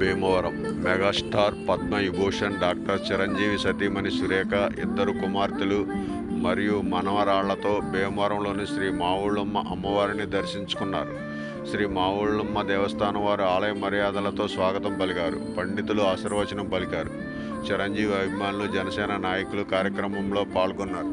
Bhimavaram megastar Padma Vibhushan doctor Chiranjeevi సతీమణి సురేఖ ఇద్దరు కుమార్తెలు మరియు మనవరాళ్లతో భీమవరంలోని శ్రీ మావుళ్ళమ్మ అమ్మవారిని దర్శించుకున్నారు శ్రీ మావుళ్ళమ్మ దేవస్థానం వారు ఆలయ మర్యాదలతో స్వాగతం పలికారు పండితులు ఆశీర్వచనం పలికారు చిరంజీవి అభిమానులు జనసేన నాయకులు కార్యక్రమంలో పాల్గొన్నారు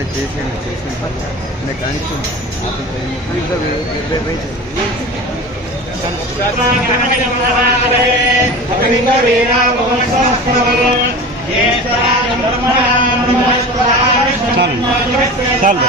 అంటే చేసేయండి చేసేయండి అంటే కనీసం చాలు చాలు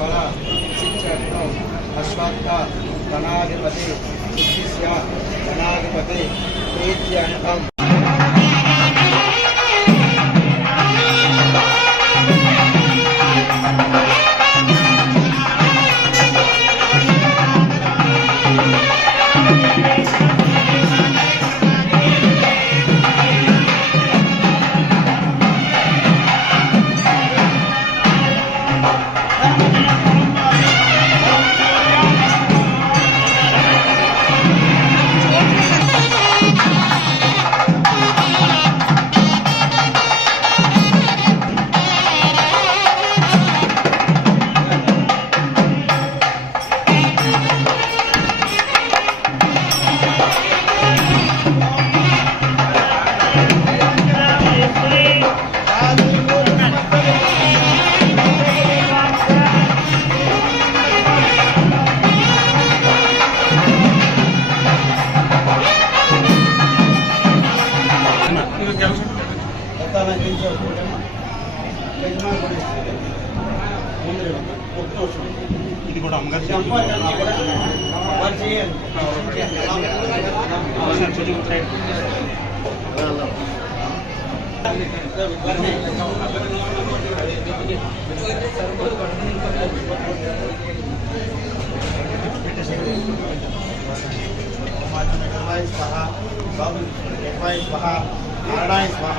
बड़ा शिक्षक अश्वत्था धनाधिपति धनाधिपति प्रीत्यंतम Thank పెట్మర్ కొనిది ఇది కూడా అంగర్జియల్ కూడా వర్జియన్ అవకాశం జరుగుతాయి వాలాల కంట్రోల్ సర్వోన్నత మండలి కొత్త మాస్టర్ అడ్వైస్ ఫహ అడ్వైస్ ఫహ అడ్వైస్ ఫహ